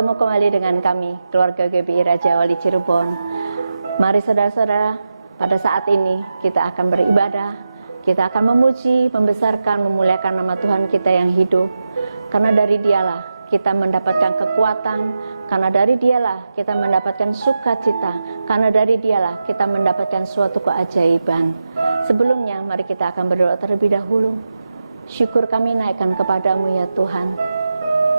bertemu kembali dengan kami, keluarga GBI Raja Wali Cirebon. Mari saudara-saudara, pada saat ini kita akan beribadah, kita akan memuji, membesarkan, memuliakan nama Tuhan kita yang hidup. Karena dari Dialah kita mendapatkan kekuatan, karena dari Dialah kita mendapatkan sukacita, karena dari Dialah kita mendapatkan suatu keajaiban. Sebelumnya, mari kita akan berdoa terlebih dahulu. Syukur kami naikkan kepadamu ya Tuhan,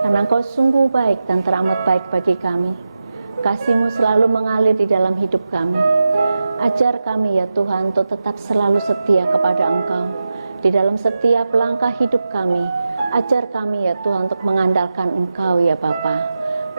karena Engkau sungguh baik dan teramat baik bagi kami. Kasih-Mu selalu mengalir di dalam hidup kami. Ajar kami ya Tuhan untuk tetap selalu setia kepada Engkau di dalam setiap langkah hidup kami. Ajar kami ya Tuhan untuk mengandalkan Engkau ya Bapa.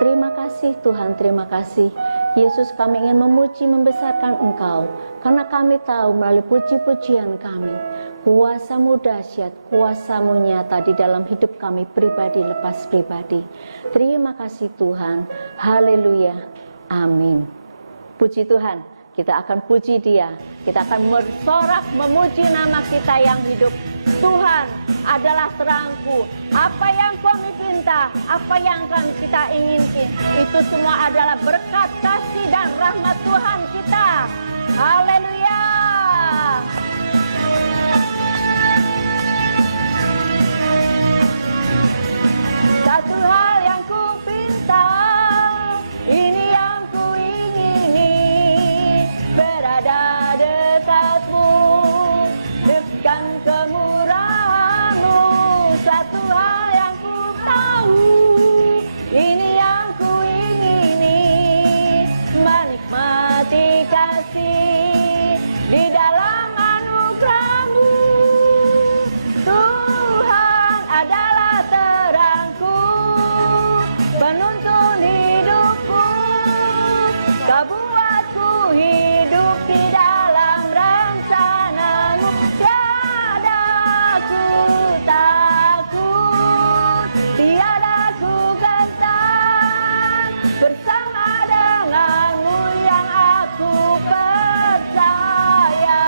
Terima kasih Tuhan, terima kasih. Yesus, kami ingin memuji, membesarkan Engkau, karena kami tahu melalui puji-pujian kami, kuasa-Mu dahsyat, kuasa-Mu nyata di dalam hidup kami pribadi lepas pribadi. Terima kasih Tuhan. Haleluya. Amin. Puji Tuhan. Kita akan puji Dia. Kita akan bersorak memuji nama kita yang hidup. Tuhan adalah terangku. Apa yang kami pinta, apa yang kita inginkan, itu semua adalah berkat, kasih, dan rahmat Tuhan kita. Haleluya. Satu hal yang ku pinta, ini yang ku ingini, berada dekatmu, dekat kemurahan-Mu. Satu hal yang ku tahu, ini yang ku ingini, menikmati kasih di dalam anugerah-Mu. Tuhan adalah terangku, penuntun hidupku. Kau buatku hidup di dalam rencana-Mu. Tiada ku takut, tiada ku gentar, bersama dengan-Mu yang aku percaya.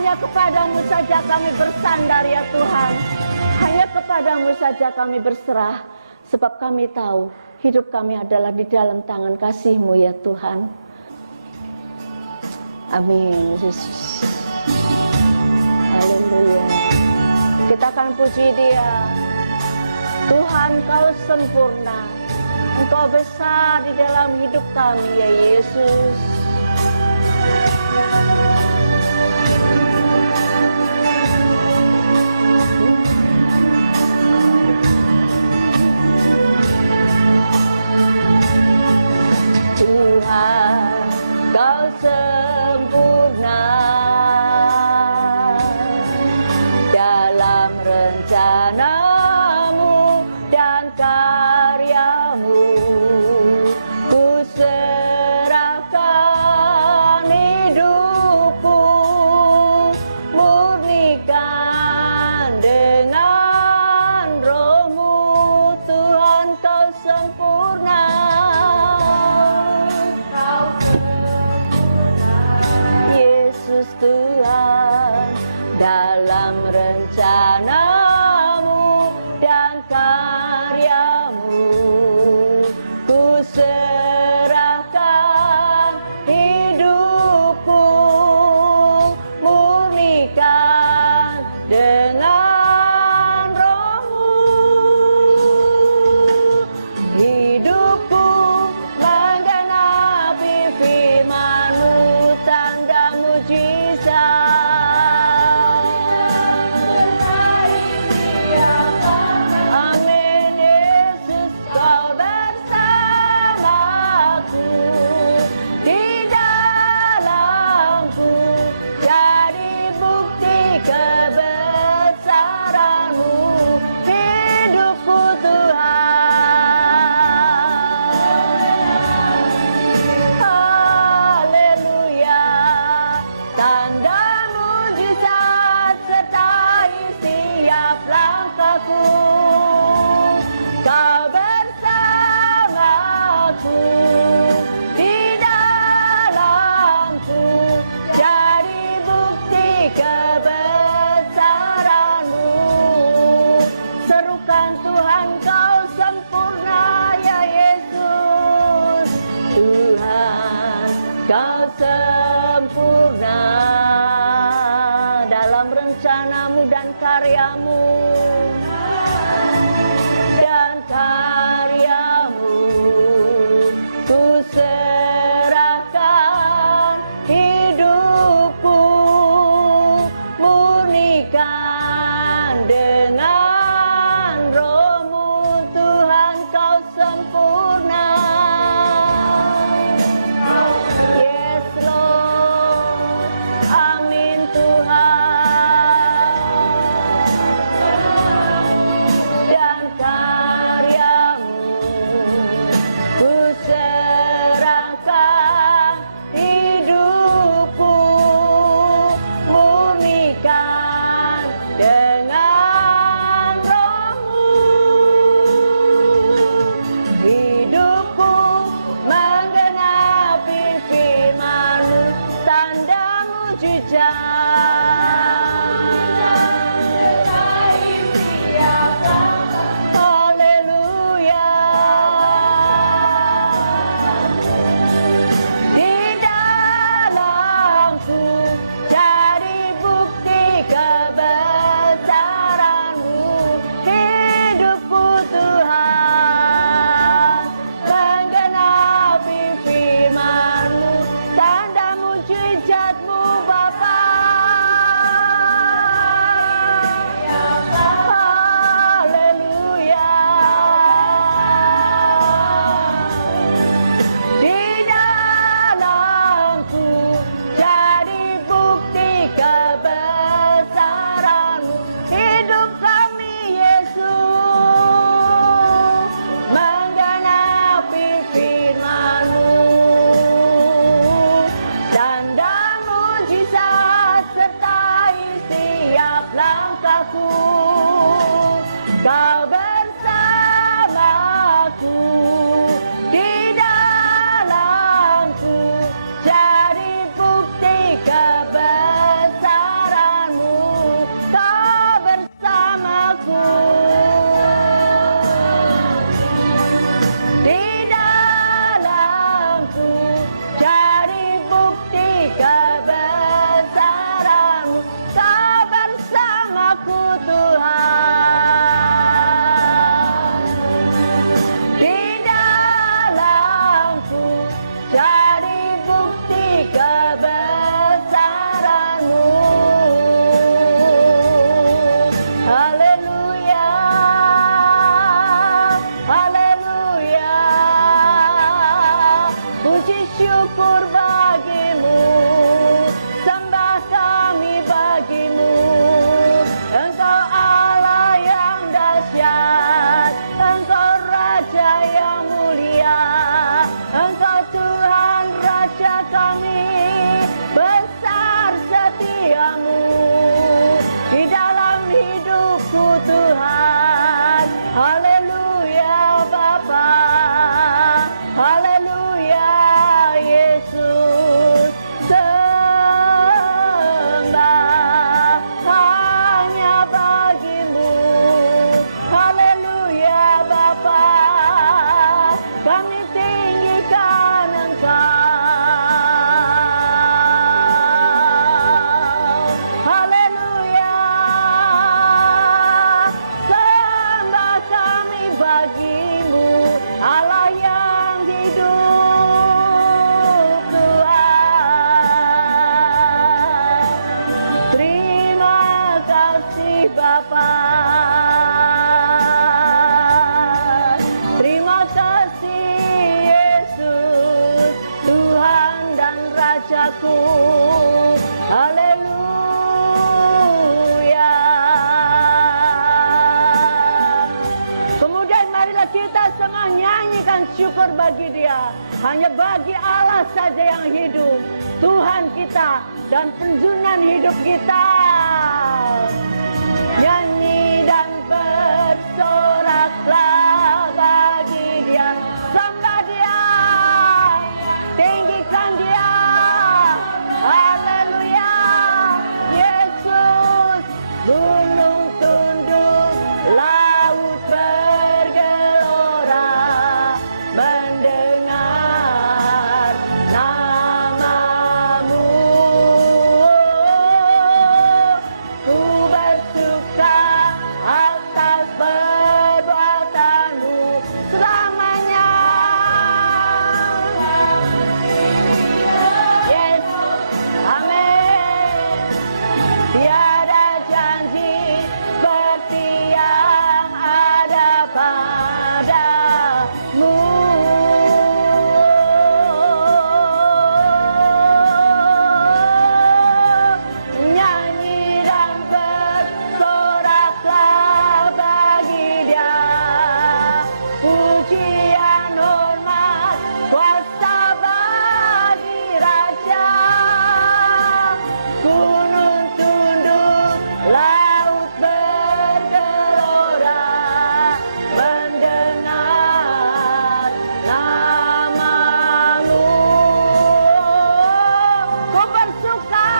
hanya kepadamu saja kami bersandar ya Tuhan. Hanya kepadamu saja kami berserah. Sebab kami tahu hidup kami adalah di dalam tangan kasih-Mu ya Tuhan. Amin Yesus. Haleluya. Kita akan puji Dia. Tuhan, Kau sempurna. Engkau besar di dalam hidup kami ya Yesus. Tuhan, Kau sempurna dalam rencana-Mu dan karya-Mu. Ku serahkan hidupku, murnikan dengan Roh-Mu. Tuhan, Kau sempurna. Yesus Tuhan, dalam rencana-Mu dan karya-Mu, ku serahkan hidupku, murnikan dengan Roh-Mu. Hidupku menggenapi firman-Mu, tanda mujizat. Amin Yesus, Kau bersamaku, di dalamku, jadi bukti kebesaran-Mu. Hidupku Tuhan. Haleluya. Tanda mujizat sertai setiap langkahku. Kau bersamaku, di dalamku, jadi bukti kebesaran-Mu. Serukan Tuhan, Kau sempurna ya Yesus. Tuhan, Kau sempurna dalam rencana-Mu dan karya-Mu. Dan karya-Mu, ku serahkan hidupku, murnikan dengan Roh-Mu. Tuhan, Kau sempurna. Yes Lord, amin Tuhan. Dan karya di dalam hidupku Tuhan. Haleluya Bapa, haleluya Yesus, sembah hanya bagimu. Haleluya Bapa, kami tinggikan Engkau. Haleluya, sembah kami bagimu, Allah yang hidup Tuhan. Terima kasih Bapa, terima kasih Yesus, Tuhan dan Rajaku. Haleluya. Kemudian marilah kita semua nyanyikan syukur bagi Dia. Hanya bagi Allah saja yang hidup, Tuhan kita dan penjunan hidup kita. Nyanyi dan bersoraklah bagi Dia, sembah Dia, tinggikan Dia. Haleluya, Yesus, gunung tunduk, laut bergelora, mendengar namamu. Ku bersuka atas perbuatanmu selamanya. Yes, amin. Tiada janji seperti yang ada padamu. Nyanyi dan bersoraklah bagi Dia, pujian hormat kuasa bagi Raja. Gunung tunduk, laut bergelora, mendengar namamu. Ku bersuka,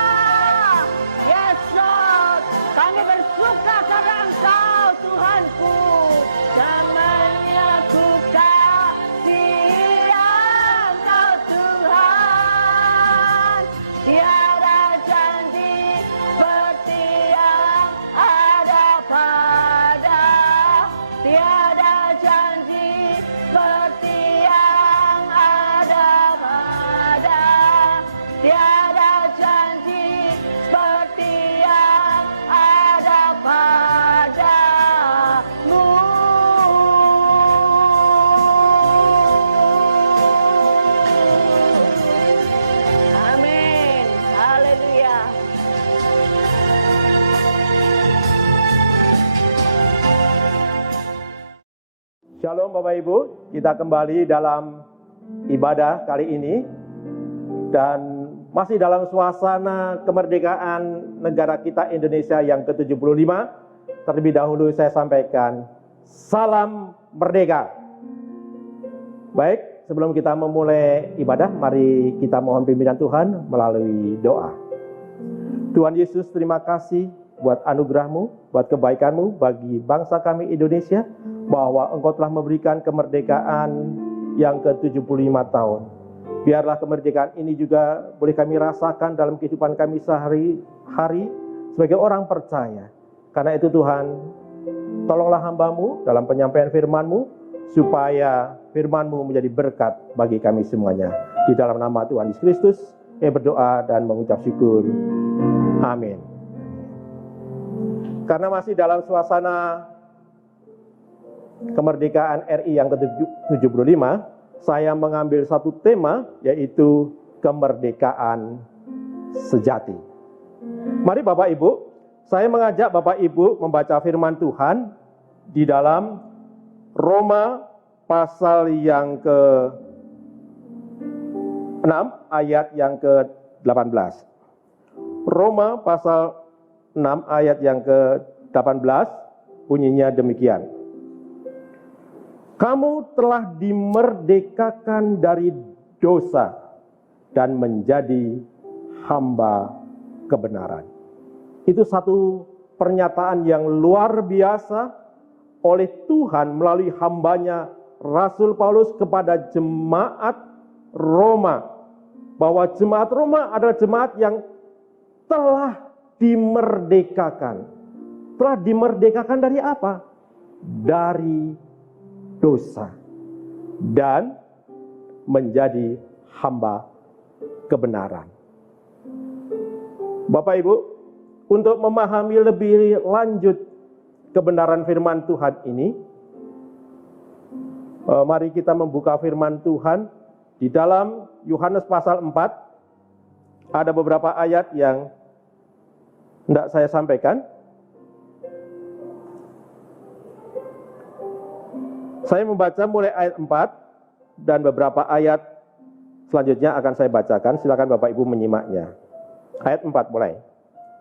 Yesus, kami bersuka karena Engkau Tuhanku, semuanya ku kasih Engkau Tuhan. Tiada janji seperti yang ada pada, tiada janji seperti yang ada pada, tiada janji seperti yang ada padamu. Amin. Haleluya. Shalom Bapak Ibu, kita kembali dalam ibadah kali ini dan masih dalam suasana kemerdekaan negara kita Indonesia yang ke-75. Terlebih dahulu saya sampaikan salam merdeka. Baik, sebelum kita memulai ibadah, mari kita mohon pimpinan Tuhan melalui doa. Tuhan Yesus, terima kasih buat anugerah-Mu, buat kebaikan-Mu bagi bangsa kami Indonesia, bahwa Engkau telah memberikan kemerdekaan yang ke-75 tahun. Biarlah kemerdekaan ini juga boleh kami rasakan dalam kehidupan kami sehari-hari sebagai orang percaya. Karena itu Tuhan, tolonglah hamba-Mu dalam penyampaian firman-Mu, supaya firman-Mu menjadi berkat bagi kami semuanya. Di dalam nama Tuhan Yesus Kristus, kami berdoa dan mengucap syukur. Amin. Karena masih dalam suasana kemerdekaan RI yang ke-75, saya mengambil satu tema, yaitu kemerdekaan sejati. Mari Bapak Ibu, saya mengajak Bapak Ibu membaca firman Tuhan di dalam Roma pasal yang ke-6 ayat yang ke-18. Roma pasal 6 ayat yang ke-18 bunyinya demikian. Kamu telah dimerdekakan dari dosa dan menjadi hamba kebenaran. Itu satu pernyataan yang luar biasa oleh Tuhan melalui hambanya Rasul Paulus kepada jemaat Roma. Bahwa jemaat Roma adalah jemaat yang telah dimerdekakan. Telah dimerdekakan dari apa? Dari dosa. Dan menjadi hamba kebenaran. Bapak Ibu, untuk memahami lebih lanjut kebenaran firman Tuhan ini, mari kita membuka firman Tuhan di dalam Yohanes pasal 4. Ada beberapa ayat yang hendak saya sampaikan. Saya membaca mulai ayat 4 dan beberapa ayat selanjutnya akan saya bacakan. Silakan Bapak Ibu menyimaknya. Ayat 4 mulai.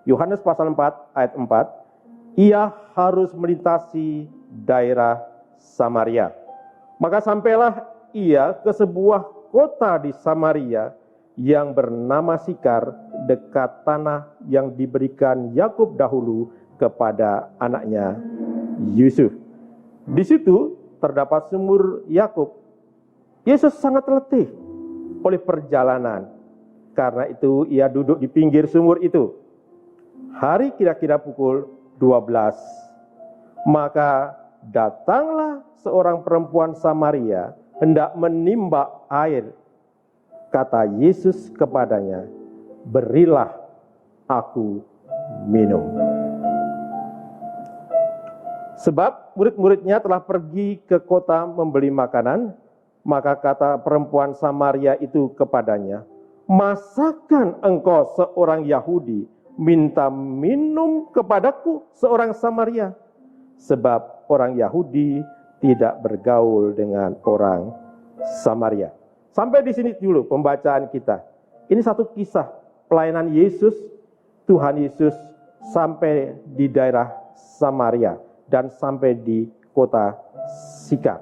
Yohanes pasal 4 ayat 4. Ia harus melintasi daerah Samaria. Maka sampailah ia ke sebuah kota di Samaria yang bernama Sikar, dekat tanah yang diberikan Yakub dahulu kepada anaknya Yusuf. Di situ terdapat sumur Yakub. Yesus sangat letih oleh perjalanan. Karena itu ia duduk di pinggir sumur itu. Hari kira-kira pukul 12. Maka datanglah seorang perempuan Samaria hendak menimba air. Kata Yesus kepadanya, berilah aku minum. Sebab murid-muridnya telah pergi ke kota membeli makanan, maka kata perempuan Samaria itu kepadanya, masakan engkau seorang Yahudi minta minum kepadaku seorang Samaria? Sebab orang Yahudi tidak bergaul dengan orang Samaria. Sampai di sini dulu pembacaan kita. Ini satu kisah pelayanan Yesus, Tuhan Yesus sampai di daerah Samaria dan sampai di kota Sikar.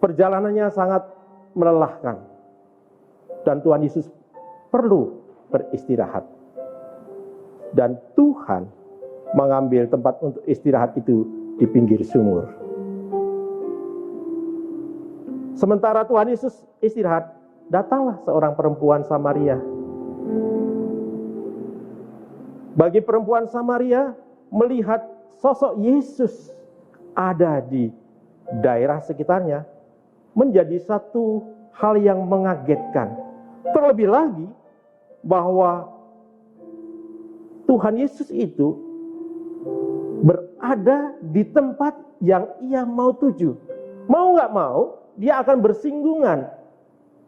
Perjalanannya sangat melelahkan dan Tuhan Yesus perlu beristirahat. Dan Tuhan mengambil tempat untuk istirahat itu di pinggir sumur. Sementara Tuhan Yesus istirahat, datanglah seorang perempuan Samaria. Bagi perempuan Samaria, melihat sosok Yesus ada di daerah sekitarnya, menjadi satu hal yang mengagetkan. Terlebih lagi, bahwa Tuhan Yesus itu berada di tempat yang ia mau tuju. Mau nggak mau, dia akan bersinggungan.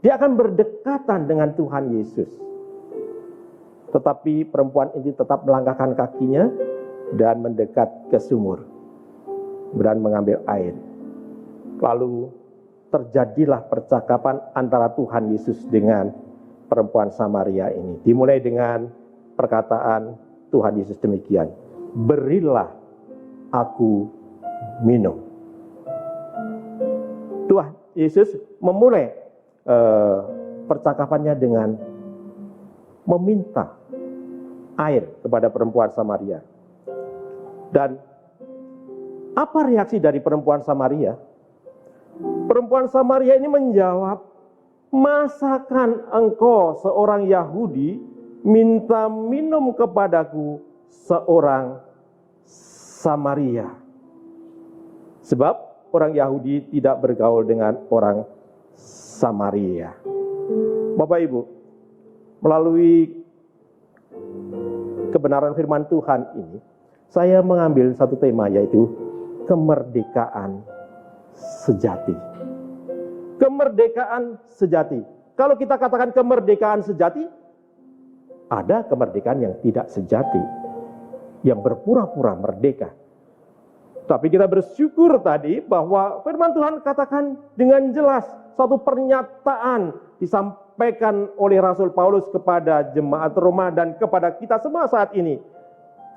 Dia akan berdekatan dengan Tuhan Yesus. Tetapi perempuan ini tetap melangkahkan kakinya dan mendekat ke sumur dan mengambil air. Lalu terjadilah percakapan antara Tuhan Yesus dengan perempuan Samaria ini. Dimulai dengan perkataan Tuhan Yesus demikian, berilah aku minum. Tuhan Yesus memulai percakapannya dengan meminta air kepada perempuan Samaria. Dan apa reaksi dari perempuan Samaria? Perempuan Samaria ini menjawab, masakan engkau seorang Yahudi minta minum kepadaku seorang Samaria? Sebab orang Yahudi tidak bergaul dengan orang Samaria. Bapak Ibu, melalui kebenaran firman Tuhan ini, saya mengambil satu tema, yaitu kemerdekaan sejati. Kemerdekaan sejati. Kalau kita katakan kemerdekaan sejati, ada kemerdekaan yang tidak sejati, yang berpura-pura merdeka. Tapi kita bersyukur tadi bahwa firman Tuhan katakan dengan jelas, satu pernyataan disampaikan oleh Rasul Paulus kepada jemaat Roma dan kepada kita semua saat ini.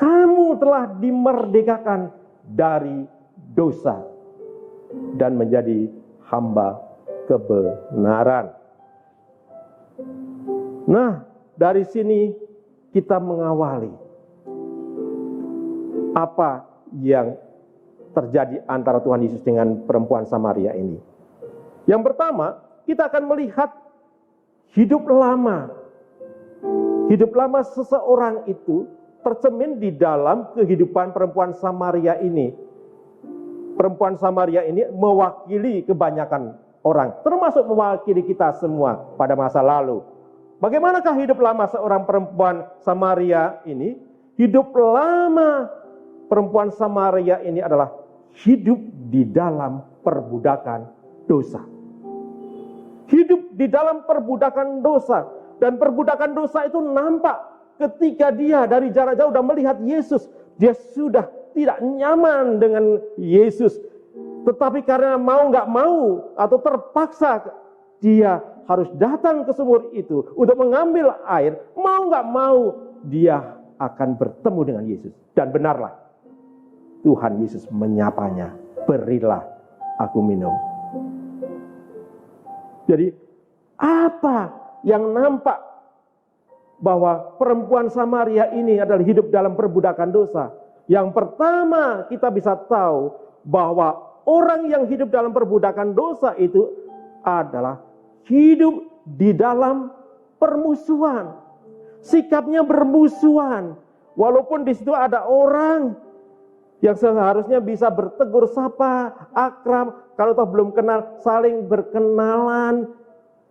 Kamu telah dimerdekakan dari dosa dan menjadi hamba kebenaran. Nah, dari sini kita mengawali apa yang terjadi antara Tuhan Yesus dengan perempuan Samaria ini. Yang pertama, kita akan melihat hidup lama. Hidup lama seseorang itu tercermin di dalam kehidupan perempuan Samaria ini. Perempuan Samaria ini mewakili kebanyakan orang, termasuk mewakili kita semua pada masa lalu. Bagaimanakah hidup lama seorang perempuan Samaria ini? Hidup lama perempuan Samaria ini adalah hidup di dalam perbudakan dosa. Hidup di dalam perbudakan dosa. Dan perbudakan dosa itu nampak ketika dia dari jarak jauh sudah melihat Yesus. Dia sudah tidak nyaman dengan Yesus. Tetapi karena mau nggak mau atau terpaksa dia harus datang ke sumur itu untuk mengambil air. Mau nggak mau dia akan bertemu dengan Yesus. Dan benarlah Tuhan Yesus menyapanya. Berilah aku minum. Jadi apa yang nampak bahwa perempuan Samaria ini adalah hidup dalam perbudakan dosa? Yang pertama kita bisa tahu bahwa orang yang hidup dalam perbudakan dosa itu adalah hidup di dalam permusuhan. Sikapnya bermusuhan. Walaupun di situ ada orang yang seharusnya bisa bertegur sapa, akrab, kalau toh belum kenal, saling berkenalan.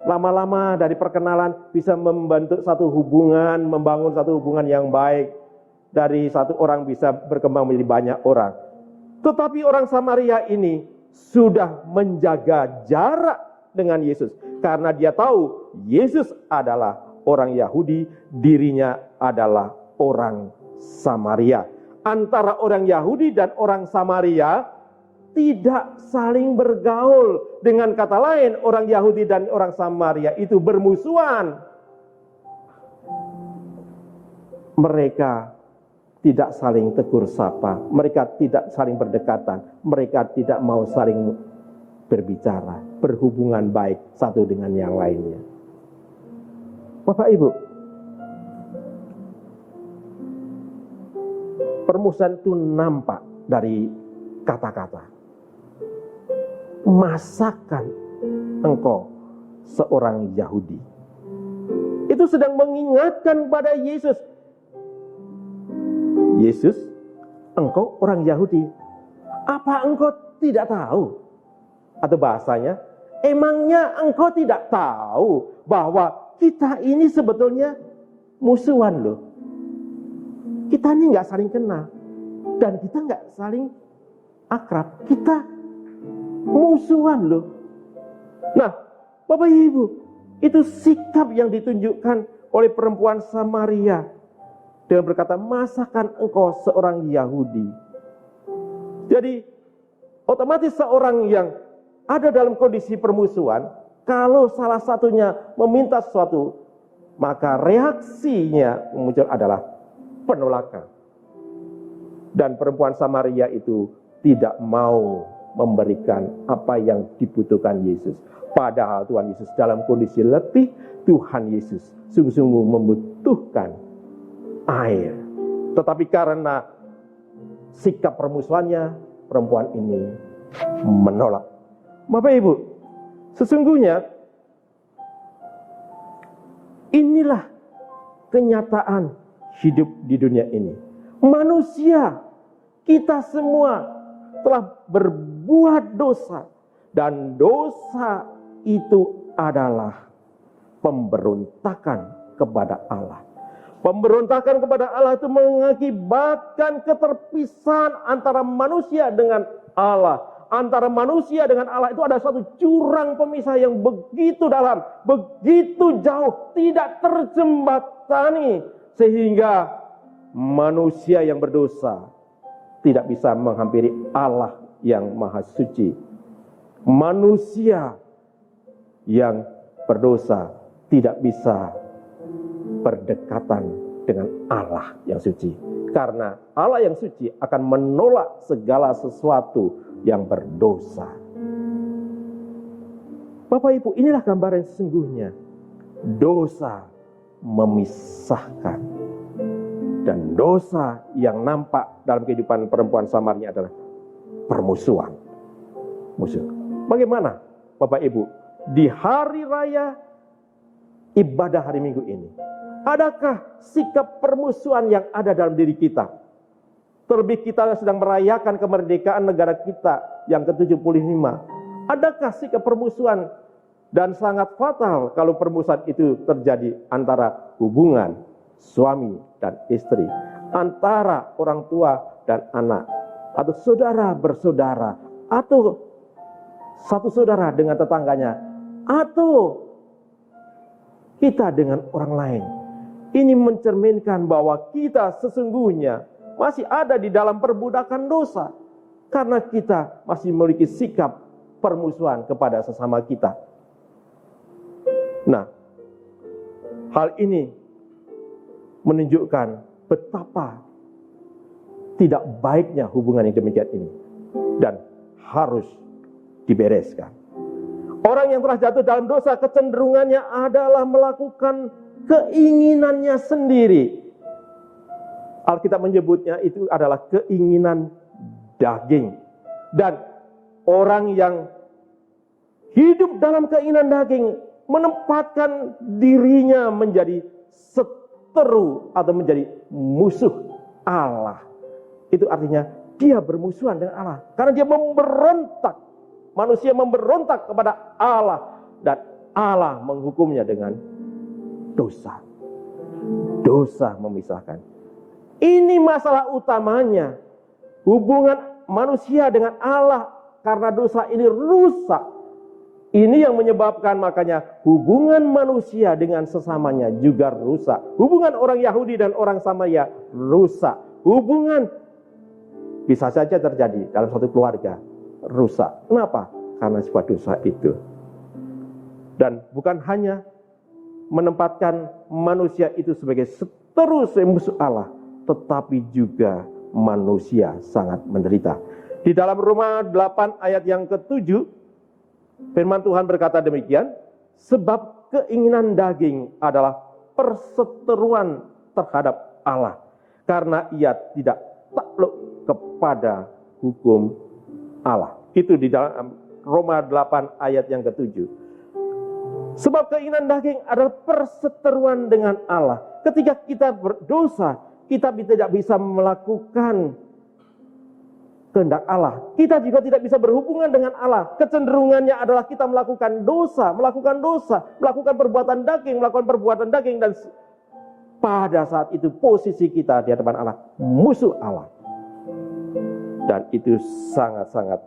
Lama-lama dari perkenalan bisa membentuk satu hubungan, membangun satu hubungan yang baik. Dari satu orang bisa berkembang menjadi banyak orang. Tetapi orang Samaria ini sudah menjaga jarak dengan Yesus. Karena dia tahu Yesus adalah orang Yahudi, dirinya adalah orang Samaria. Antara orang Yahudi dan orang Samaria tidak saling bergaul. Dengan kata lain, orang Yahudi dan orang Samaria itu bermusuhan. Mereka tidak saling tegur sapa, mereka tidak saling berdekatan, mereka tidak mau saling berbicara, berhubungan baik satu dengan yang lainnya. Bapak Ibu, permusuhan itu nampak dari kata-kata. Masakan engkau seorang Yahudi? Itu sedang mengingatkan pada Yesus. Yesus, engkau orang Yahudi. Apa engkau tidak tahu? Atau bahasanya, emangnya engkau tidak tahu bahwa kita ini sebetulnya musuhan loh. Kita ini nggak saling kenal. Dan kita nggak saling akrab. Kita musuhan loh. Nah, Bapak Ibu, itu sikap yang ditunjukkan oleh perempuan Samaria. Dengan berkata, masakan engkau seorang Yahudi? Jadi, otomatis seorang yang ada dalam kondisi permusuhan, kalau salah satunya meminta sesuatu, maka reaksinya muncul adalah penolakan. Dan perempuan Samaria itu tidak mau memberikan apa yang dibutuhkan Yesus. Padahal Tuhan Yesus dalam kondisi letih, Tuhan Yesus sungguh-sungguh membutuhkan air. Tetapi karena sikap permusuhannya, perempuan ini menolak. Bapak Ibu, sesungguhnya inilah kenyataan hidup di dunia ini. Manusia, kita semua telah berbuat dosa. Dan dosa itu adalah pemberontakan kepada Allah. Pemberontakan kepada Allah itu mengakibatkan keterpisahan antara manusia dengan Allah. Antara manusia dengan Allah itu ada satu jurang pemisah yang begitu dalam, begitu jauh, tidak terjembatani. Sehingga manusia yang berdosa tidak bisa menghampiri Allah yang maha suci. Manusia yang berdosa tidak bisa berdekatan dengan Allah yang suci. Karena Allah yang suci akan menolak segala sesuatu yang berdosa. Bapak Ibu, inilah gambaran sesungguhnya. Dosa memisahkan. Dan dosa yang nampak dalam kehidupan perempuan Samaria adalah permusuhan. Musuh. Bagaimana Bapak Ibu, di hari raya ibadah hari Minggu ini, adakah sikap permusuhan yang ada dalam diri kita? Terlebih kita sedang merayakan kemerdekaan negara kita yang ke-75. Adakah sikap permusuhan? Dan sangat fatal kalau permusuhan itu terjadi antara hubungan suami dan istri, antara orang tua dan anak, atau saudara bersaudara, atau satu saudara dengan tetangganya, atau kita dengan orang lain. Ini mencerminkan bahwa kita sesungguhnya masih ada di dalam perbudakan dosa, karena kita masih memiliki sikap permusuhan kepada sesama kita. Nah, hal ini menunjukkan betapa tidak baiknya hubungan yang demikian ini, dan harus dibereskan. Orang yang telah jatuh dalam dosa, kecenderungannya adalah melakukan keinginannya sendiri. Alkitab menyebutnya itu adalah keinginan daging. Dan orang yang hidup dalam keinginan daging menempatkan dirinya menjadi seteru atau menjadi musuh Allah. Itu artinya dia bermusuhan dengan Allah, karena dia memberontak. Manusia memberontak kepada Allah, dan Allah menghukumnya dengan dosa. Dosa memisahkan. Ini masalah utamanya. Hubungan manusia dengan Allah karena dosa ini rusak. Ini yang menyebabkan makanya hubungan manusia dengan sesamanya juga rusak. Hubungan orang Yahudi dan orang Samaria rusak. Hubungan bisa saja terjadi dalam satu keluarga rusak. Kenapa? Karena sebuah dosa itu. Dan bukan hanya menempatkan manusia itu sebagai seteru musuh Allah, tetapi juga manusia sangat menderita. Di dalam Roma 8 ayat yang ke-7, firman Tuhan berkata demikian, sebab keinginan daging adalah perseteruan terhadap Allah, karena ia tidak takluk kepada hukum Allah. Itu di dalam Roma 8 ayat yang ke-7. Sebab keinginan daging adalah perseteruan dengan Allah. Ketika kita berdosa, kita tidak bisa melakukan kehendak Allah. Kita juga tidak bisa berhubungan dengan Allah. Kecenderungannya adalah kita melakukan dosa, melakukan perbuatan daging, dan pada saat itu posisi kita di hadapan Allah, musuh Allah. Dan itu sangat-sangat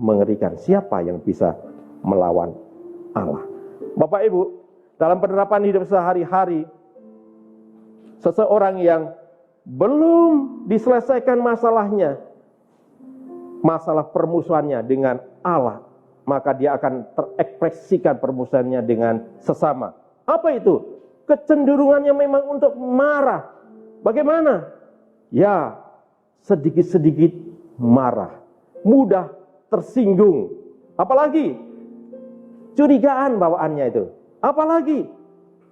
mengerikan. Siapa yang bisa melawan Allah? Bapak Ibu, dalam penerapan hidup sehari-hari, seseorang yang belum diselesaikan masalahnya, masalah permusuhannya dengan Allah, maka dia akan terekspresikan permusuhannya dengan sesama. Apa itu? Kecenderungannya memang untuk marah. Bagaimana? Ya, sedikit-sedikit marah, mudah tersinggung. Apalagi curigaan bawaannya itu. Apalagi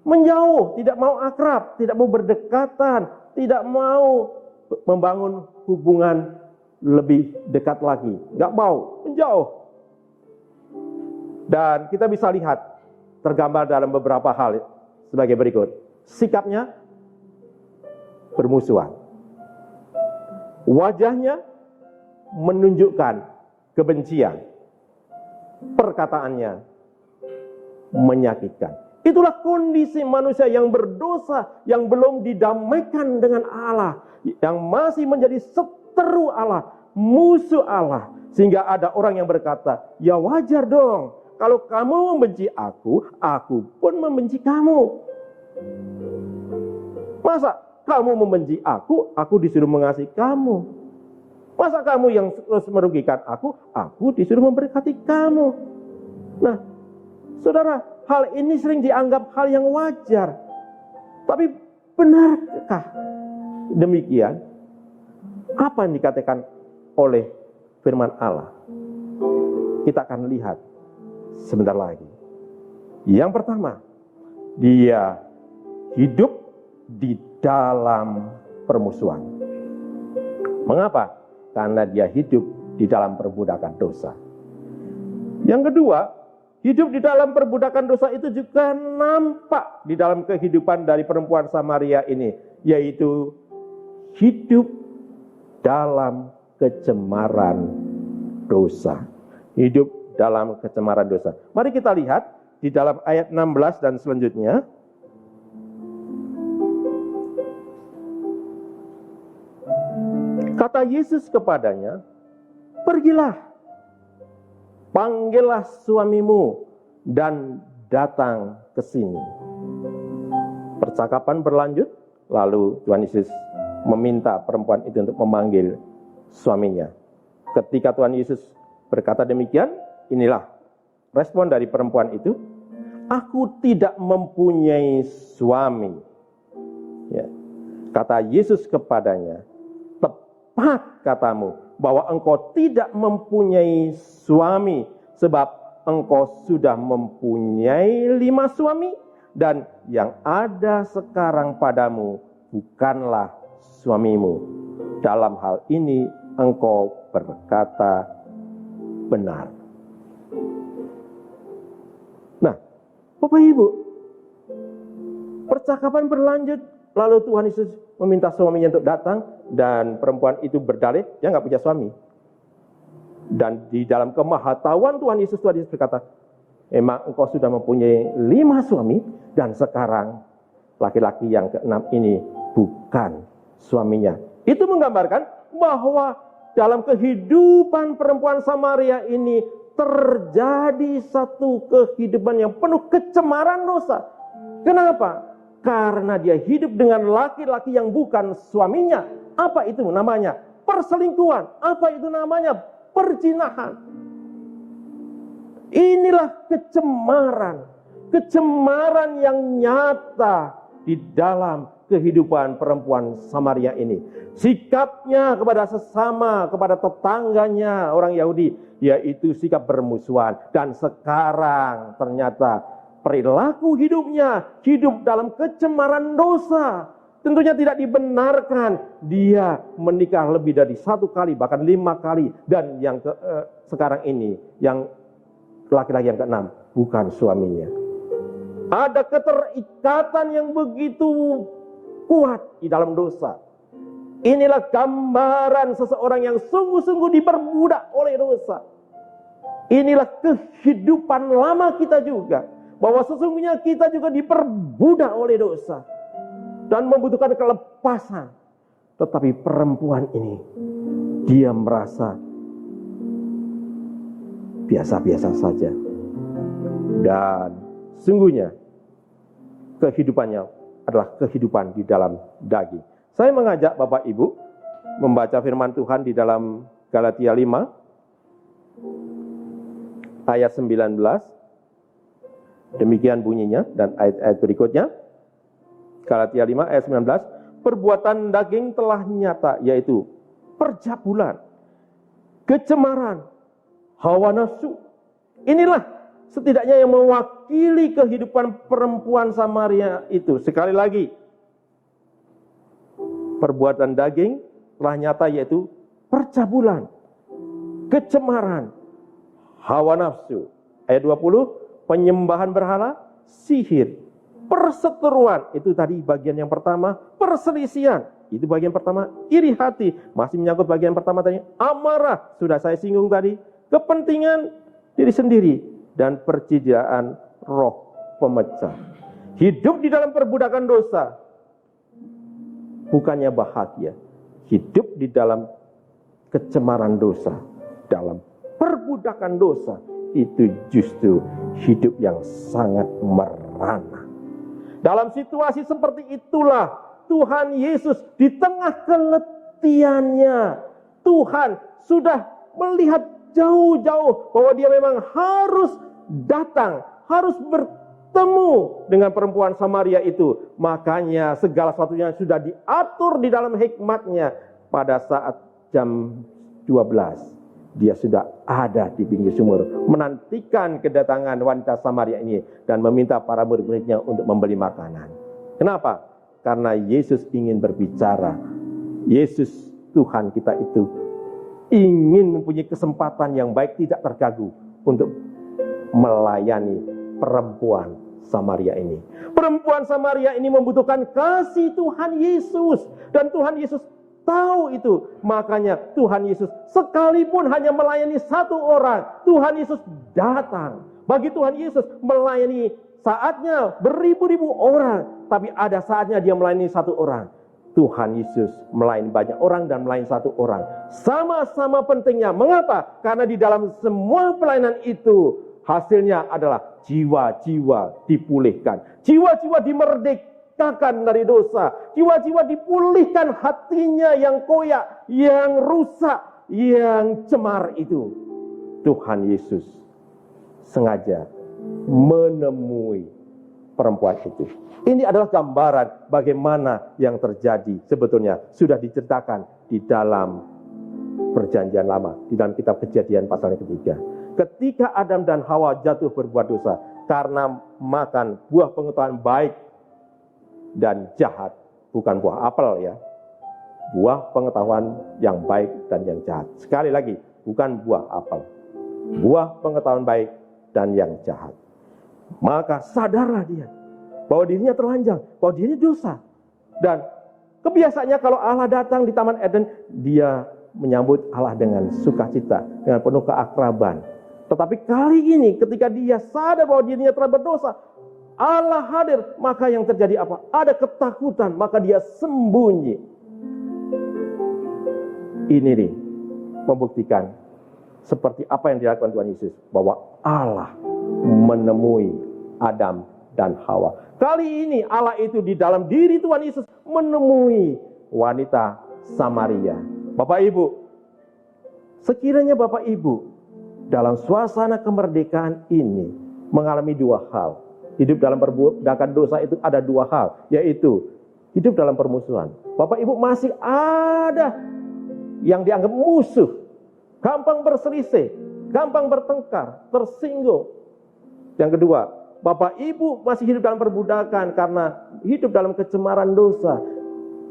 menjauh, tidak mau akrab, tidak mau berdekatan, tidak mau membangun hubungan lebih dekat lagi. Nggak mau, menjauh. Dan kita bisa lihat tergambar dalam beberapa hal sebagai berikut. Sikapnya bermusuhan. Wajahnya menunjukkan kebencian. Perkataannya menyakitkan. Itulah kondisi manusia yang berdosa, yang belum didamaikan dengan Allah, yang masih menjadi seteru Allah, musuh Allah. Sehingga ada orang yang berkata, ya wajar dong, kalau kamu membenci aku pun membenci kamu. Masa kamu membenci aku disuruh mengasihi kamu? Masa kamu yang terus merugikan aku disuruh memberkati kamu? Nah, saudara, hal ini sering dianggap hal yang wajar. Tapi benarkah demikian? Apa yang dikatakan oleh firman Allah? Kita akan lihat sebentar lagi. Yang pertama, dia hidup di dalam permusuhan. Mengapa? Karena dia hidup di dalam perbudakan dosa. Yang kedua, hidup di dalam perbudakan dosa itu juga nampak di dalam kehidupan dari perempuan Samaria ini, yaitu hidup dalam kecemaran dosa. Hidup dalam kecemaran dosa. Mari kita lihat di dalam ayat 16 dan selanjutnya. Kata Yesus kepadanya, "Pergilah, panggillah suamimu dan datang ke sini." Percakapan berlanjut, lalu Tuhan Yesus meminta perempuan itu untuk memanggil suaminya. Ketika Tuhan Yesus berkata demikian, inilah respon dari perempuan itu, "Aku tidak mempunyai suami." Ya. Kata Yesus kepadanya, "Tepat katamu bahwa engkau tidak mempunyai suami, sebab engkau sudah mempunyai 5 suami, dan yang ada sekarang padamu bukanlah suamimu. Dalam hal ini engkau berkata benar." Nah, Bapak Ibu, percakapan berlanjut, lalu Tuhan Yesus meminta suaminya untuk datang, dan perempuan itu berdalih, dia nggak punya suami. Dan di dalam kemahatauan Tuhan Yesus berkata, "Emang engkau sudah mempunyai 5 suami, dan sekarang laki-laki yang ke-6 ini bukan suaminya." Itu menggambarkan bahwa dalam kehidupan perempuan Samaria ini terjadi satu kehidupan yang penuh kecemaran dosa. Kenapa? Karena dia hidup dengan laki-laki yang bukan suaminya. Apa itu namanya? Perselingkuhan. Apa itu namanya? Perzinahan. Inilah kecemaran. Kecemaran yang nyata di dalam kehidupan perempuan Samaria ini. Sikapnya kepada sesama, kepada tetangganya orang Yahudi, yaitu sikap bermusuhan. Dan sekarang ternyata perilaku hidupnya, hidup dalam kecemaran dosa. Tentunya tidak dibenarkan. Dia menikah lebih dari 1 kali, bahkan 5 kali. Dan yang sekarang ini, yang laki-laki yang ke-6, bukan suaminya. Ada keterikatan yang begitu kuat di dalam dosa. Inilah gambaran seseorang yang sungguh-sungguh diperbudak oleh dosa. Inilah kehidupan lama kita juga. Bahwa sesungguhnya kita juga diperbudak oleh dosa. Dan membutuhkan kelepasan. Tetapi perempuan ini, dia merasa biasa-biasa saja. Dan sungguhnya kehidupannya adalah kehidupan di dalam daging. Saya mengajak Bapak Ibu membaca firman Tuhan di dalam Galatia 5 ayat 19. Demikian bunyinya, dan ayat-ayat berikutnya. Galatia 5 ayat 19. Perbuatan daging telah nyata, yaitu percabulan, kecemaran, hawa nafsu. Inilah setidaknya yang mewakili kehidupan perempuan Samaria itu. Sekali lagi, perbuatan daging telah nyata, yaitu percabulan, kecemaran, hawa nafsu. Ayat 20, penyembahan berhala, sihir, perseteruan, itu tadi bagian yang pertama. Perselisihan, itu bagian pertama. Iri hati, masih menyangkut bagian pertama tadi. Amarah, sudah saya singgung tadi. Kepentingan diri sendiri, dan percidaan roh pemecah. Hidup di dalam perbudakan dosa bukannya bahagia. Hidup di dalam kecemaran dosa, dalam perbudakan dosa, itu justru hidup yang sangat merana. Dalam situasi seperti itulah Tuhan Yesus di tengah keletihannya, Tuhan sudah melihat jauh-jauh bahwa dia memang harus datang, harus bertemu dengan perempuan Samaria itu. Makanya segala sesuatunya sudah diatur di dalam hikmatnya. Pada saat jam 12, dia sudah ada di pinggir sumur, menantikan kedatangan wanita Samaria ini dan meminta para murid-muridnya untuk membeli makanan. Kenapa? Karena Yesus ingin berbicara. Yesus Tuhan kita itu ingin mempunyai kesempatan yang baik, tidak terganggu untuk melayani perempuan Samaria ini. Perempuan Samaria ini membutuhkan kasih Tuhan Yesus, dan Tuhan Yesus tahu itu. Makanya Tuhan Yesus sekalipun hanya melayani satu orang, Tuhan Yesus datang. Bagi Tuhan Yesus melayani saatnya beribu-ribu orang, tapi ada saatnya dia melayani satu orang. Tuhan Yesus melayani banyak orang dan melayani satu orang. Sama-sama pentingnya. Mengapa? Karena di dalam semua pelayanan itu hasilnya adalah jiwa-jiwa dipulihkan. Jiwa-jiwa dimerdekakan dari dosa. Jiwa-jiwa dipulihkan hatinya yang koyak, yang rusak, yang cemar itu. Tuhan Yesus sengaja menemui perempuan itu. Ini adalah gambaran bagaimana yang terjadi sebetulnya sudah diceritakan di dalam Perjanjian Lama, di dalam kitab Kejadian pasal yang ketiga. Ketika Adam dan Hawa jatuh berbuat dosa karena makan buah pengetahuan baik dan jahat, bukan buah apel ya, buah pengetahuan yang baik dan yang jahat. Sekali lagi, bukan buah apel, buah pengetahuan baik dan yang jahat. Maka sadarlah dia bahwa dirinya terlanjang, bahwa dirinya dosa. Dan kebiasaannya kalau Allah datang di Taman Eden, dia menyambut Allah dengan sukacita, dengan penuh keakraban. Tetapi kali ini ketika dia sadar bahwa dirinya telah berdosa, Allah hadir, maka yang terjadi apa? Ada ketakutan, maka dia sembunyi. Ini nih membuktikan seperti apa yang dilakukan Tuhan Yesus, bahwa Allah menemui Adam dan Hawa. Kali ini Allah itu di dalam diri Tuhan Yesus menemui wanita Samaria. Bapak Ibu, sekiranya Bapak Ibu dalam suasana kemerdekaan ini mengalami dua hal. Hidup dalam perbudakan dosa itu ada dua hal, yaitu hidup dalam permusuhan. Bapak Ibu masih ada yang dianggap musuh, gampang berselisih, gampang bertengkar, tersinggung. Yang kedua, Bapak Ibu masih hidup dalam perbudakan karena hidup dalam kecemaran dosa.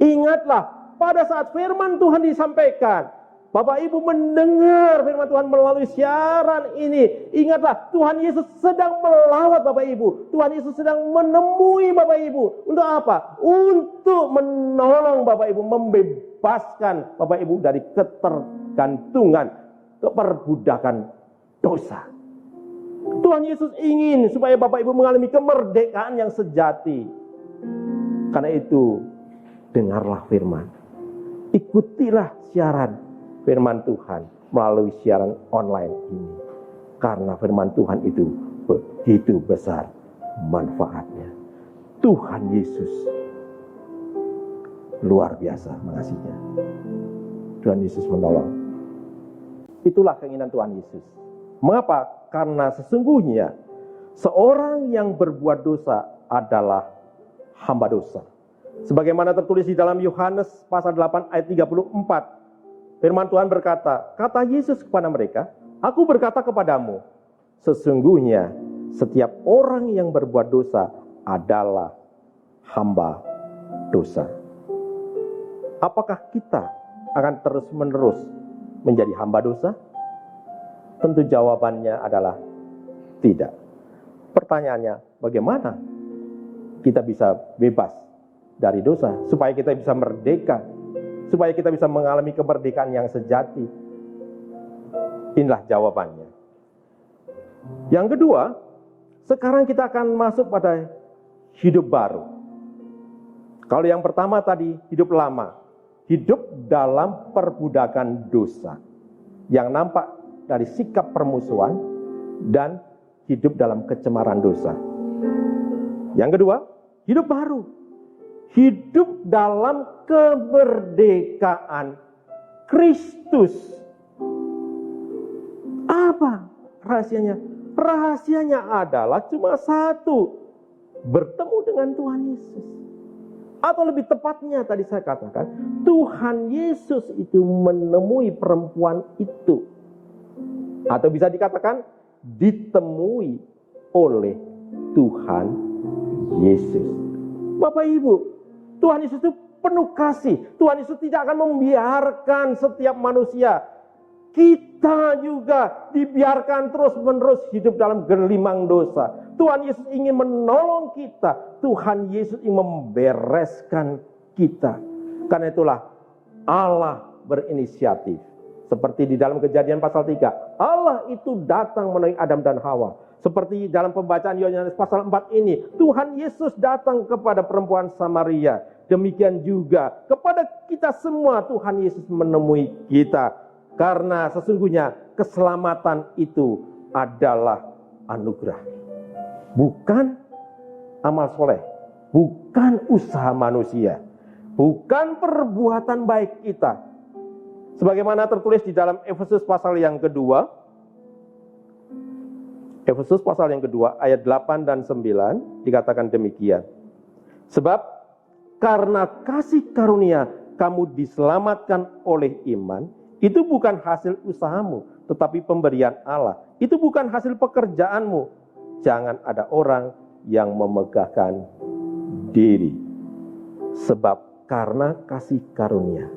Ingatlah, pada saat firman Tuhan disampaikan, Bapak Ibu mendengar firman Tuhan melalui siaran ini. Ingatlah, Tuhan Yesus sedang melawat Bapak Ibu. Tuhan Yesus sedang menemui Bapak Ibu. Untuk apa? Untuk menolong Bapak Ibu, membebaskan Bapak Ibu dari ketergantungan, keperbudakan dosa. Tuhan Yesus ingin supaya Bapak Ibu mengalami kemerdekaan yang sejati. Karena itu, dengarlah firman. Ikutilah siaran firman Tuhan melalui siaran online ini. Karena firman Tuhan itu begitu besar manfaatnya. Tuhan Yesus luar biasa mengasihinya. Tuhan Yesus menolong. Itulah keinginan Tuhan Yesus. Mengapa? Karena sesungguhnya seorang yang berbuat dosa adalah hamba dosa. Sebagaimana tertulis di dalam Yohanes pasal 8 ayat 34. Firman Tuhan berkata, kata Yesus kepada mereka, aku berkata kepadamu, sesungguhnya setiap orang yang berbuat dosa adalah hamba dosa. Apakah kita akan terus-menerus menjadi hamba dosa? Tentu jawabannya adalah tidak. Pertanyaannya, bagaimana kita bisa bebas dari dosa, supaya kita bisa merdeka, supaya kita bisa mengalami kemerdekaan yang sejati? Inilah jawabannya. Yang kedua, sekarang kita akan masuk pada hidup baru. Kalau yang pertama tadi hidup lama, hidup dalam perbudakan dosa, yang nampak dari sikap permusuhan dan hidup dalam kecemaran dosa. Yang kedua, hidup baru, hidup dalam kemerdekaan Kristus. Apa rahasianya? Rahasianya adalah cuma satu, bertemu dengan Tuhan Yesus. Atau lebih tepatnya tadi saya katakan, Tuhan Yesus itu menemui perempuan itu. Atau bisa dikatakan ditemui oleh Tuhan Yesus. Bapak Ibu, Tuhan Yesus itu penuh kasih. Tuhan Yesus tidak akan membiarkan setiap manusia, kita juga dibiarkan terus-menerus hidup dalam gelimang dosa. Tuhan Yesus ingin menolong kita. Tuhan Yesus ingin membereskan kita. Karena itulah Allah berinisiatif. Seperti di dalam Kejadian pasal 3. Allah itu datang menemui Adam dan Hawa. Seperti dalam pembacaan Yohanes pasal 4 ini. Tuhan Yesus datang kepada perempuan Samaria. Demikian juga kepada kita semua Tuhan Yesus menemui kita. Karena sesungguhnya keselamatan itu adalah anugerah. Bukan amal soleh. Bukan usaha manusia. Bukan perbuatan baik kita. Sebagaimana tertulis di dalam Efesus pasal yang kedua. Efesus pasal yang kedua ayat 8 dan 9 dikatakan demikian. Sebab karena kasih karunia kamu diselamatkan oleh iman. Itu bukan hasil usahamu, tetapi pemberian Allah. Itu bukan hasil pekerjaanmu. Jangan ada orang yang memegahkan diri. Sebab karena kasih karunia.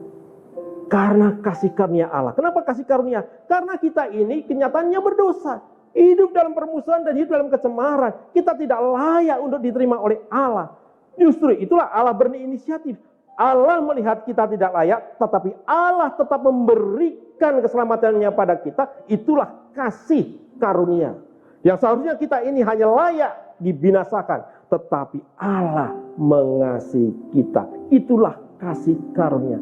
Karena kasih karunia Allah. Kenapa kasih karunia? Karena kita ini kenyataannya berdosa. Hidup dalam permusuhan dan hidup dalam kecemaran. Kita tidak layak untuk diterima oleh Allah. Justru itulah Allah berinisiatif. Allah melihat kita tidak layak, tetapi Allah tetap memberikan keselamatannya pada kita. Itulah kasih karunia. Yang seharusnya kita ini hanya layak dibinasakan, tetapi Allah mengasihi kita. Itulah kasih karunia.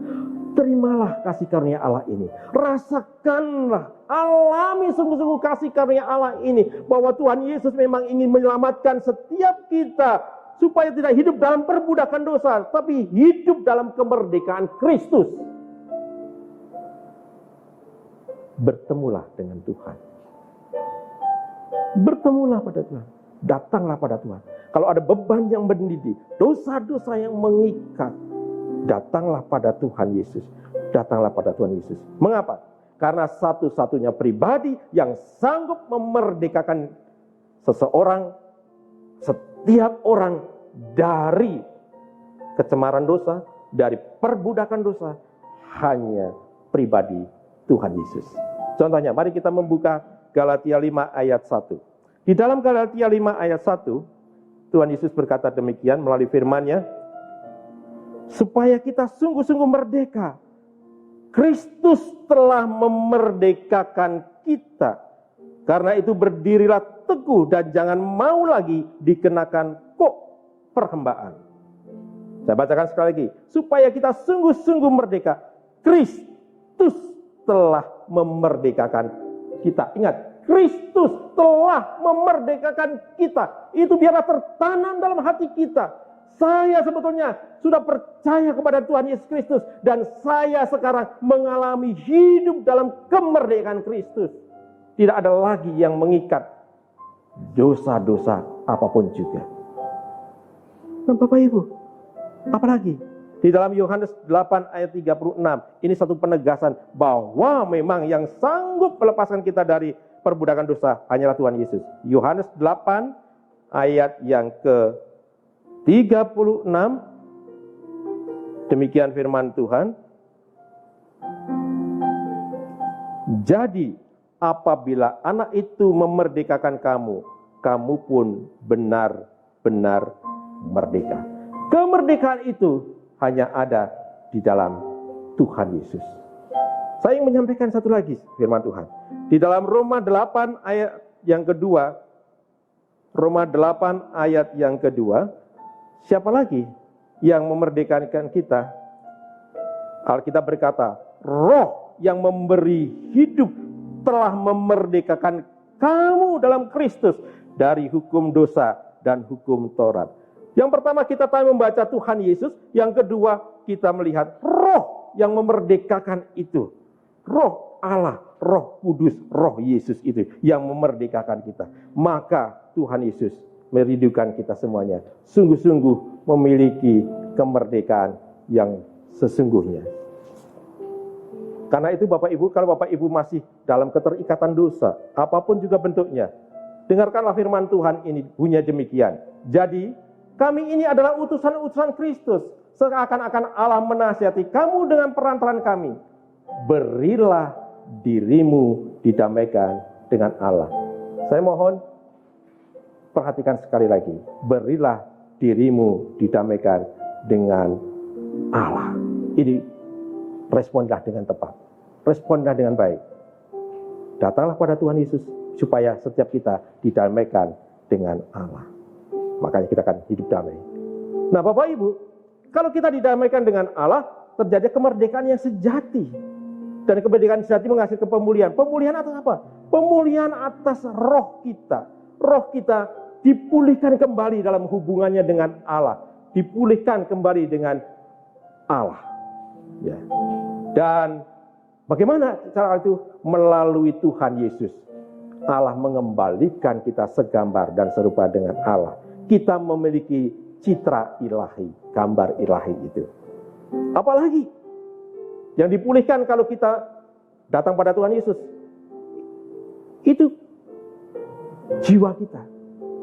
Terimalah kasih karunia Allah ini. Rasakanlah, alami sungguh-sungguh kasih karunia Allah ini. Bahwa Tuhan Yesus memang ingin menyelamatkan setiap kita. Supaya tidak hidup dalam perbudakan dosa, tapi hidup dalam kemerdekaan Kristus. Bertemulah dengan Tuhan. Bertemulah pada Tuhan. Datanglah pada Tuhan. Kalau ada beban yang mendidih, dosa-dosa yang mengikat, datanglah pada Tuhan Yesus. Datanglah pada Tuhan Yesus. Mengapa? Karena satu-satunya pribadi yang sanggup memerdekakan seseorang, setiap orang dari kecemaran dosa, dari perbudakan dosa, hanya pribadi Tuhan Yesus. Contohnya, mari kita membuka Galatia 5 ayat 1. Di dalam Galatia 5 ayat 1, Tuhan Yesus berkata demikian melalui firman-Nya, supaya kita sungguh-sungguh merdeka. Kristus telah memerdekakan kita. Karena itu berdirilah teguh dan jangan mau lagi dikenakan perhambaan. Saya bacakan sekali lagi. Supaya kita sungguh-sungguh merdeka. Kristus telah memerdekakan kita. Ingat, Kristus telah memerdekakan kita. Itu biarlah tertanam dalam hati kita. Saya sebetulnya sudah percaya kepada Tuhan Yesus Kristus. Dan saya sekarang mengalami hidup dalam kemerdekaan Kristus. Tidak ada lagi yang mengikat dosa-dosa apapun juga. Nah, Bapak Ibu, apalagi di dalam Yohanes 8 ayat 36, ini satu penegasan bahwa memang yang sanggup melepaskan kita dari perbudakan dosa hanyalah Tuhan Yesus. Yohanes 8 ayat yang ke-36, demikian firman Tuhan. Jadi apabila anak itu memerdekakan kamu, kamu pun benar-benar merdeka. Kemerdekaan itu hanya ada di dalam Tuhan Yesus. Saya ingin menyampaikan satu lagi firman Tuhan. Di dalam Roma 8 ayat yang kedua, Roma 8 ayat yang kedua, siapa lagi yang memerdekakan kita? Alkitab berkata, Roh yang memberi hidup telah memerdekakan kamu dalam Kristus dari hukum dosa dan hukum Taurat. Yang pertama kita tahu membaca Tuhan Yesus. Yang kedua kita melihat Roh yang memerdekakan itu. Roh Allah, Roh Kudus, Roh Yesus itu yang memerdekakan kita. Maka Tuhan Yesus merindukan kita semuanya sungguh-sungguh memiliki kemerdekaan yang sesungguhnya. Karena itu Bapak Ibu, kalau Bapak Ibu masih dalam keterikatan dosa, apapun juga bentuknya, dengarkanlah firman Tuhan ini bunyi demikian. Jadi, kami ini adalah utusan-utusan Kristus, seakan-akan Allah menasihati kamu dengan perantaran kami. Berilah dirimu didamaikan dengan Allah. Saya mohon, perhatikan sekali lagi. Berilah dirimu didamaikan dengan Allah. Ini responlah dengan tepat. Responlah dengan baik. Datanglah pada Tuhan Yesus supaya setiap kita didamaikan dengan Allah. Makanya kita akan hidup damai. Nah Bapak Ibu, kalau kita didamaikan dengan Allah, terjadi kemerdekaan yang sejati. Dan kemerdekaan sejati menghasilkan pemulihan. Pemulihan atas apa? Pemulihan atas roh kita. Roh kita dipulihkan kembali dalam hubungannya dengan Allah. Dipulihkan kembali dengan Allah. Ya. Dan bagaimana cara itu? Melalui Tuhan Yesus. Allah mengembalikan kita segambar dan serupa dengan Allah. Kita memiliki citra ilahi, gambar ilahi itu. Apalagi yang dipulihkan kalau kita datang pada Tuhan Yesus, itu jiwa kita.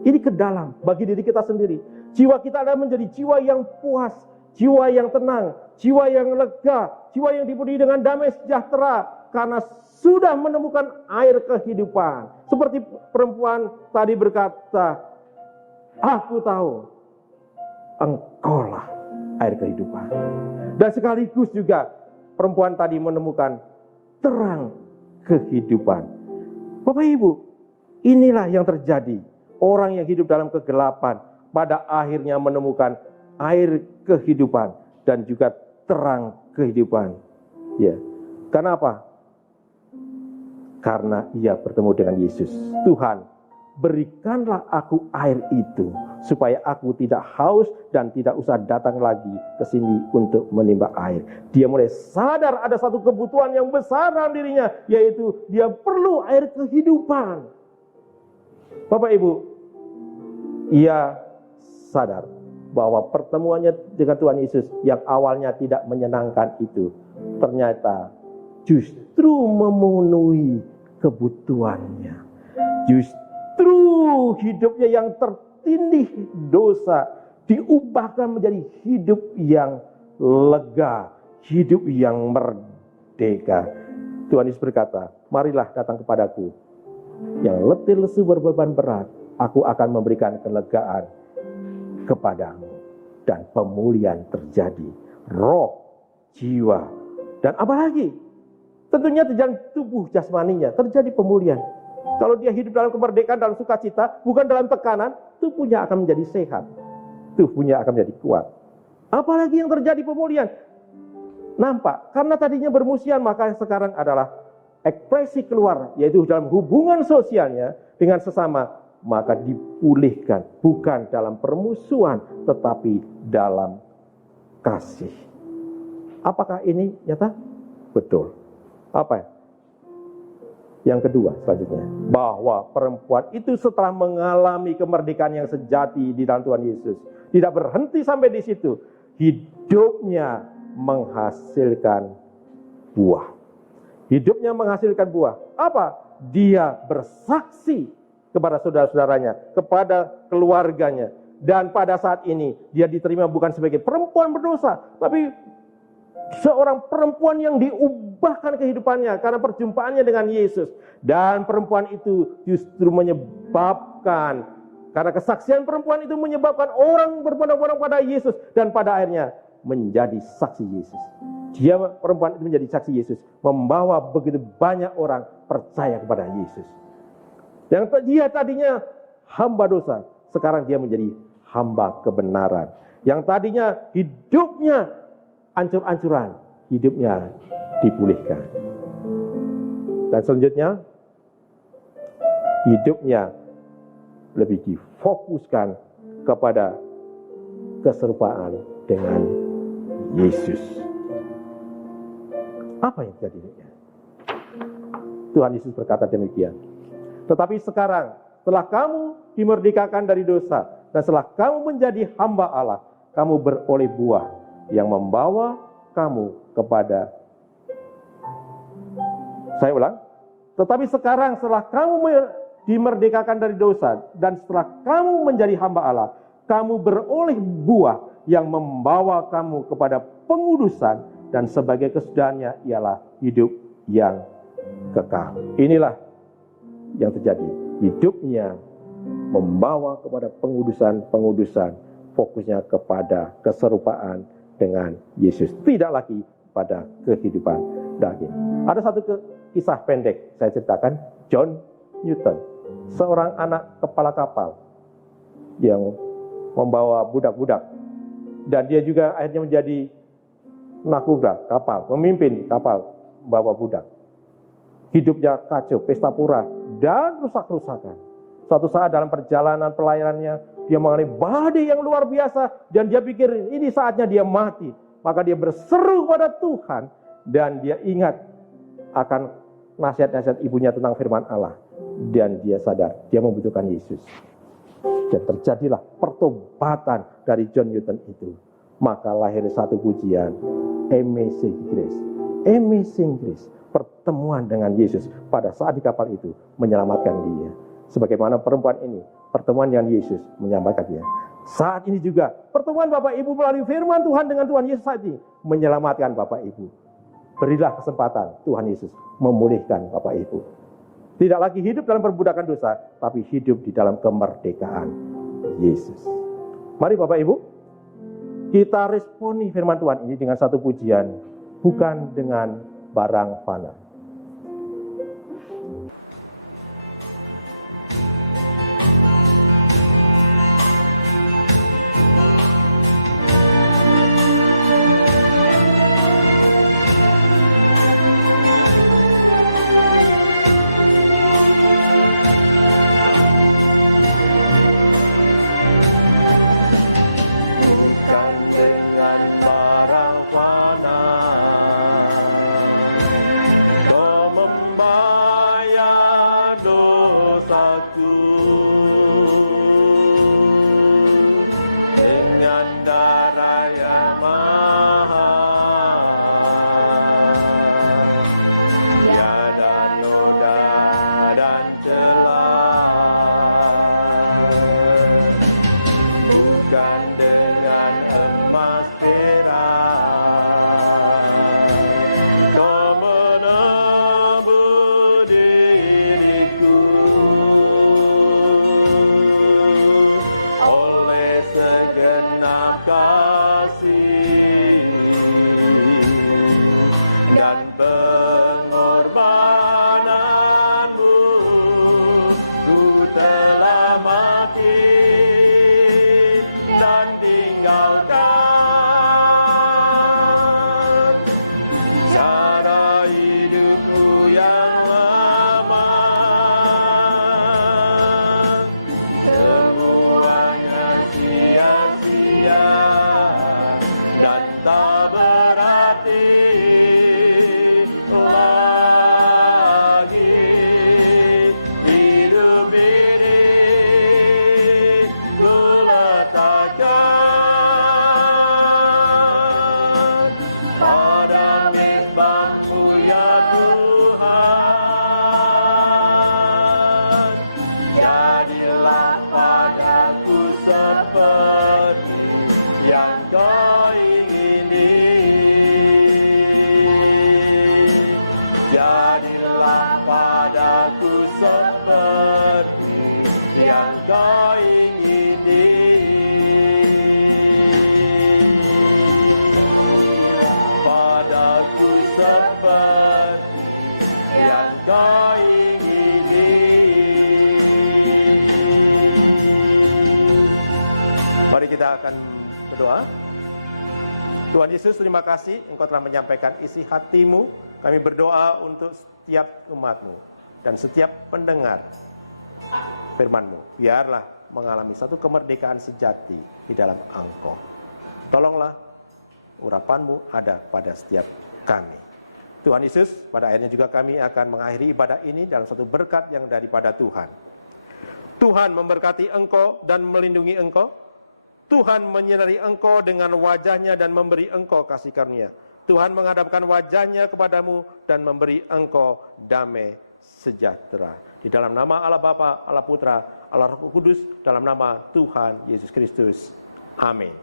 Ini ke dalam, bagi diri kita sendiri. Jiwa kita adalah menjadi jiwa yang puas, jiwa yang tenang, jiwa yang lega, jiwa yang dipenuhi dengan damai sejahtera, karena sudah menemukan air kehidupan. Seperti perempuan tadi berkata, aku tahu engkaulah air kehidupan. Dan sekaligus juga perempuan tadi menemukan terang kehidupan. Bapak Ibu, inilah yang terjadi. Orang yang hidup dalam kegelapan pada akhirnya menemukan air kehidupan dan juga terang kehidupan. Ya. Kenapa? Karena ia bertemu dengan Yesus. Tuhan, berikanlah aku air itu supaya aku tidak haus dan tidak usah datang lagi ke sini untuk menimba air. Dia mulai sadar ada satu kebutuhan yang besar dalam dirinya, yaitu dia perlu air kehidupan. Bapak Ibu, ia sadar bahwa pertemuannya dengan Tuhan Yesus yang awalnya tidak menyenangkan itu ternyata justru memenuhi kebutuhannya. Justru hidupnya yang tertindih dosa diubahkan menjadi hidup yang lega, hidup yang merdeka. Tuhan Yesus berkata, marilah datang kepadaku yang letih lesu berbeban berat, aku akan memberikan kelegaan kepadamu. Dan pemulihan terjadi, roh, jiwa, dan apa lagi? Tentunya terjadi tubuh jasmaninya, terjadi pemulihan. Kalau dia hidup dalam kemerdekaan, dalam sukacita, bukan dalam tekanan, tubuhnya akan menjadi sehat. Tubuhnya akan menjadi kuat. Apalagi yang terjadi pemulihan? Nampak, karena tadinya bermusuhan, maka sekarang adalah ekspresi keluar, yaitu dalam hubungan sosialnya dengan sesama, maka dipulihkan, bukan dalam permusuhan, tetapi dalam kasih. Apakah ini nyata? Betul. Apa? Yang kedua selanjutnya, bahwa perempuan itu setelah mengalami kemerdekaan yang sejati di dalam Tuhan Yesus, tidak berhenti sampai di situ. Hidupnya menghasilkan buah. Hidupnya menghasilkan buah. Apa? Dia bersaksi kepada saudara-saudaranya, kepada keluarganya. Dan pada saat ini, dia diterima bukan sebagai perempuan berdosa, tapi seorang perempuan yang diubahkan kehidupannya karena perjumpaannya dengan Yesus. Dan perempuan itu justru menyebabkan, karena kesaksian perempuan itu menyebabkan orang berbondong-bondong pada Yesus. Dan pada akhirnya menjadi saksi Yesus. Dia, perempuan itu menjadi saksi Yesus, membawa begitu banyak orang percaya kepada Yesus. Yang dia tadinya hamba dosa, sekarang dia menjadi hamba kebenaran. Yang tadinya hidupnya ancur-ancuran, hidupnya dipulihkan. Dan selanjutnya, hidupnya lebih difokuskan kepada keserupaan dengan Yesus. Apa yang terjadi? Tuhan Yesus berkata demikian. Tetapi sekarang setelah kamu dimerdekakan dari dosa, dan setelah kamu menjadi hamba Allah, kamu beroleh buah yang membawa kamu kepada, saya ulang, tetapi sekarang setelah kamu dimerdekakan dari dosa, dan setelah kamu menjadi hamba Allah, kamu beroleh buah yang membawa kamu kepada pengudusan, dan sebagai kesudahannya ialah hidup yang kekal. Inilah yang terjadi. Hidupnya membawa kepada pengudusan, fokusnya kepada keserupaan dengan Yesus, tidak lagi pada kehidupan daging. Ada satu kisah pendek saya ceritakan. John Newton, seorang anak kepala kapal yang membawa budak-budak, dan dia juga akhirnya menjadi nakoda kapal, memimpin kapal membawa budak. Hidupnya kacau, pesta pura, dan rusak-rusakan. Suatu saat dalam perjalanan pelayanannya, dia mengalami badai yang luar biasa, dan dia pikir ini saatnya dia mati. Maka dia berseru pada Tuhan, dan dia ingat akan nasihat-nasihat ibunya tentang firman Allah. Dan dia sadar, dia membutuhkan Yesus. Dan terjadilah pertobatan dari John Newton itu. Maka lahir satu pujian, Amazing Grace. Amazing Grace, pertemuan dengan Yesus pada saat di kapal itu menyelamatkan dia. Sebagaimana perempuan ini, pertemuan dengan Yesus menyelamatkan dia. Saat ini juga pertemuan Bapak Ibu melalui firman Tuhan dengan Tuhan Yesus saat ini menyelamatkan Bapak Ibu. Berilah kesempatan Tuhan Yesus memulihkan Bapak Ibu. Tidak lagi hidup dalam perbudakan dosa, tapi hidup di dalam kemerdekaan Yesus. Mari Bapak Ibu, kita responi firman Tuhan ini dengan satu pujian, bukan dengan barang fana. Mari kita akan berdoa. Tuhan Yesus, terima kasih Engkau telah menyampaikan isi hati-Mu. Kami berdoa untuk setiap umat-Mu dan setiap pendengar firman-Mu. Biarlah mengalami satu kemerdekaan sejati di dalam Engkau. Tolonglah urapan-Mu ada pada setiap kami. Tuhan Yesus, pada akhirnya juga kami akan mengakhiri ibadah ini dalam satu berkat yang daripada Tuhan. Tuhan memberkati engkau dan melindungi engkau. Tuhan menyinari engkau dengan wajahnya dan memberi engkau kasih karunia. Tuhan menghadapkan wajahnya kepadamu dan memberi engkau damai sejahtera. Di dalam nama Allah Bapa, Allah Putra, Allah Roh Kudus, dalam nama Tuhan Yesus Kristus. Amin.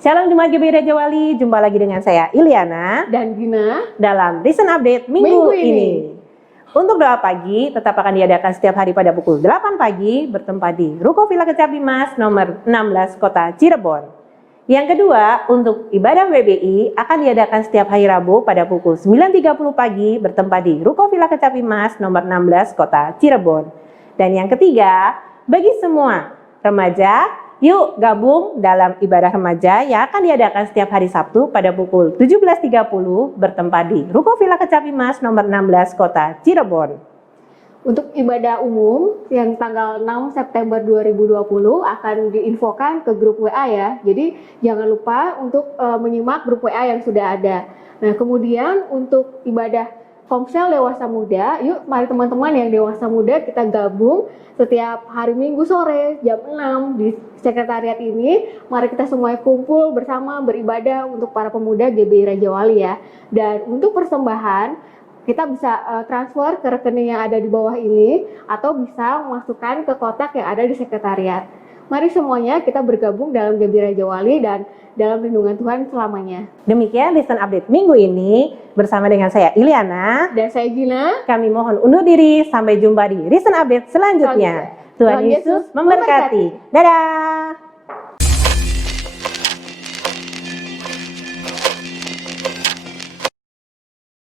Shalom Jemaat GBI Raja Wali, jumpa lagi dengan saya Iliana dan Gina dalam Listen Update minggu ini. Untuk doa pagi tetap akan diadakan setiap hari pada pukul 8 pagi bertempat di Ruko Villa Kecapi Mas nomor 16 Kota Cirebon. Yang kedua, untuk ibadah WBI akan diadakan setiap hari Rabu pada pukul 9.30 pagi bertempat di Ruko Villa Kecapi Mas nomor 16 Kota Cirebon. Dan yang ketiga, bagi semua remaja, yuk gabung dalam ibadah remaja yang akan diadakan setiap hari Sabtu pada pukul 17.30 bertempat di Ruko Villa Kecapi Mas nomor 16 Kota Cirebon. Untuk ibadah umum yang tanggal 6 September 2020 akan diinfokan ke grup WA ya. Jadi jangan lupa untuk menyimak grup WA yang sudah ada. Nah, kemudian untuk ibadah Komsel dewasa muda, yuk mari teman-teman yang dewasa muda kita gabung setiap hari Minggu sore jam 6 di sekretariat ini. Mari kita semuanya kumpul bersama beribadah untuk para pemuda GBI Raja Wali ya. Dan untuk persembahan kita bisa transfer ke rekening yang ada di bawah ini atau bisa memasukkan ke kotak yang ada di sekretariat. Mari semuanya kita bergabung dalam GBI Raja Wali dan dalam lindungan Tuhan selamanya. Demikian Listen Update minggu ini bersama dengan saya Iliana Dan saya Gina. Kami mohon undur diri, sampai jumpa di Listen Update selanjutnya. Tuhan Yesus memberkati. Dadah.